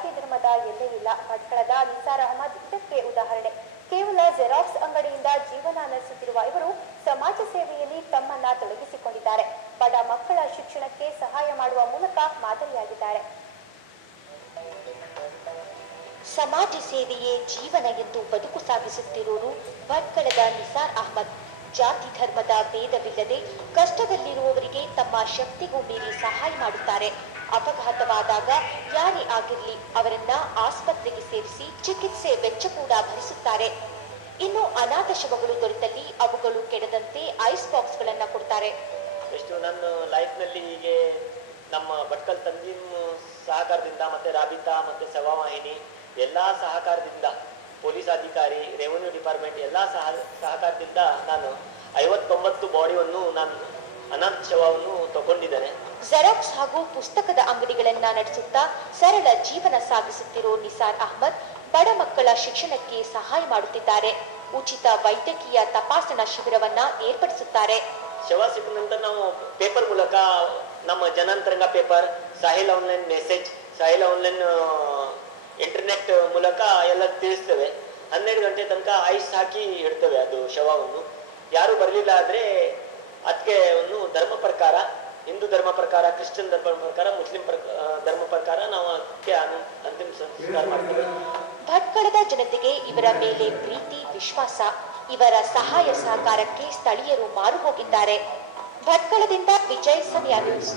ಜಾತಿ ಧರ್ಮದ ಎಲ್ಲೆಯಿಲ್ಲ. ಭಟ್ಕಳದ ನಿಸಾರ್ ಅಹಮದ್ ಇದಕ್ಕೆ ಉದಾಹರಣೆ. ಕೇವಲ ಜೆರಾಕ್ಸ್ ಅಂಗಡಿಯಿಂದ ಜೀವನ ನಡೆಸುತ್ತಿರುವ ಇವರು ಸಮಾಜ ಸೇವೆಯಲ್ಲಿ ತಮ್ಮನ್ನ ತೊಡಗಿಸಿಕೊಂಡಿದ್ದಾರೆ. ಬಡ ಮಕ್ಕಳ ಶಿಕ್ಷಣಕ್ಕೆ ಸಹಾಯ ಮಾಡುವ ಮೂಲಕ ಮಾದರಿಯಾಗಿದ್ದಾರೆ. ಸಮಾಜ ಸೇವೆಯೇ ಜೀವನ ಎಂದು ಬದುಕು ಸಾಗಿಸುತ್ತಿರುವರು ಭಟ್ಕಳದ ನಿಸಾರ್ ಅಹಮದ್. ಜಾತಿ ಧರ್ಮದ ಭೇದವಿಲ್ಲದೆ ಕಷ್ಟದಲ್ಲಿರುವವರಿಗೆ ತಮ್ಮ ಶಕ್ತಿಗೂ ಮೀರಿ ಸಹಾಯ ಮಾಡುತ್ತಾರೆ. ಅಪಘಾತವಾದಾಗ ಯಾರೇ ಆಗಿರಲಿ ಅವರನ್ನ ಆಸ್ಪತ್ರೆಗೆ ಸೇರಿಸಿ ಚಿಕಿತ್ಸೆ ವೆಚ್ಚ ಕೂಡ ಭರಿಸುತ್ತಾರೆ. ಇನ್ನು ಅನಾಥ ಶವಗಳು ದೊರೆತಲ್ಲಿ ಅವುಗಳು ಕೆಡದಂತೆ ಐಸ್ ಬಾಕ್ಸ್ಗಳನ್ನ ಕೊಡ್ತಾರೆ. ಎಷ್ಟು ನನ್ನ ಲೈಫ್ನಲ್ಲಿ ಹೀಗೆ ನಮ್ಮ ಭಟ್ಕಲ್ ತಂಜೀಮ್ ಸಹಕಾರದಿಂದ ಮತ್ತೆ ರಾಬಿತಾ ಮತ್ತೆ ಸವಾವಾಹಿನಿ ಎಲ್ಲ ಸಹಕಾರದಿಂದ, ಪೊಲೀಸ್ ಅಧಿಕಾರಿ, ರೆವೆನ್ಯೂ ಡಿಪಾರ್ಟ್ಮೆಂಟ್ ಎಲ್ಲ ಸಹಕಾರದಿಂದ ನಾನು 59 ಬಾಡಿಯನ್ನು ನಾನು ಅನಾಥ ಶವವನ್ನು ತಗೊಂಡಿದ್ದೇನೆ. ಜೆರಾಕ್ಸ್ ಹಾಗೂ ಪುಸ್ತಕದ ಅಂಗಡಿಗಳನ್ನ ನಡೆಸುತ್ತಾ ಸರಳ ಜೀವನ ಸಾಗಿಸುತ್ತಿರೋ ನಿಸಾರ್ ಅಹಮದ್ ಬಡ ಮಕ್ಕಳ ಶಿಕ್ಷಣಕ್ಕೆ ಸಹಾಯ ಮಾಡುತ್ತಿದ್ದಾರೆ. ಉಚಿತ ವೈದ್ಯಕೀಯ ತಪಾಸಣಾ ಶಿಬಿರವನ್ನ ಏರ್ಪಡಿಸುತ್ತಾರೆ. ಶವ ಸಿಕ್ಕ ನಂತರ ನಾವು ಪೇಪರ್ ಮೂಲಕ ನಮ್ಮ ಜನಾಂತರಂಗ ಪೇಪರ್, ಸಾಹಿಲ್ ಆನ್ಲೈನ್ ಮೆಸೇಜ್, ಸಾಹಿಲ್ ಆನ್ಲೈನ್ ಇಂಟರ್ನೆಟ್ ಮೂಲಕ ಎಲ್ಲ ತಿಳಿಸ್ತೇವೆ. 12 ಗಂಟೆ ತನಕ ಐಸ್ ಹಾಕಿ ಇಡ್ತೇವೆ ಅದು ಶವವನ್ನು. ಯಾರು ಬರಲಿಲ್ಲ ಆದ್ರೆ ಅದಕ್ಕೆ ಒಂದು ಧರ್ಮ ಪ್ರಕಾರ, ಹಿಂದೂ ಧರ್ಮ ಪ್ರಕಾರ, ಕ್ರಿಶ್ಚಿಯನ್ ಧರ್ಮ ಪ್ರಕಾರ, ಮುಸ್ಲಿಂ ಧರ್ಮ ಪ್ರಕಾರ ನಾವು ಅದಕ್ಕೆ ಅಂತಿಮ ಸಂಸ್ಕಾರ ಮಾಡ್ತೇವೆ. ಭಟ್ಕಳದ ಜನತೆಗೆ ಇವರ ಮೇಲೆ ಪ್ರೀತಿ, ವಿಶ್ವಾಸ. ಇವರ ಸಹಾಯ ಸಹಕಾರಕ್ಕೆ ಸ್ಥಳೀಯರು ಮಾರು ಹೋಗಿದ್ದಾರೆ. ಭಟ್ಕಳದಿಂದ ವಿಜಯ್, ಸಮಯ ನ್ಯೂಸ್.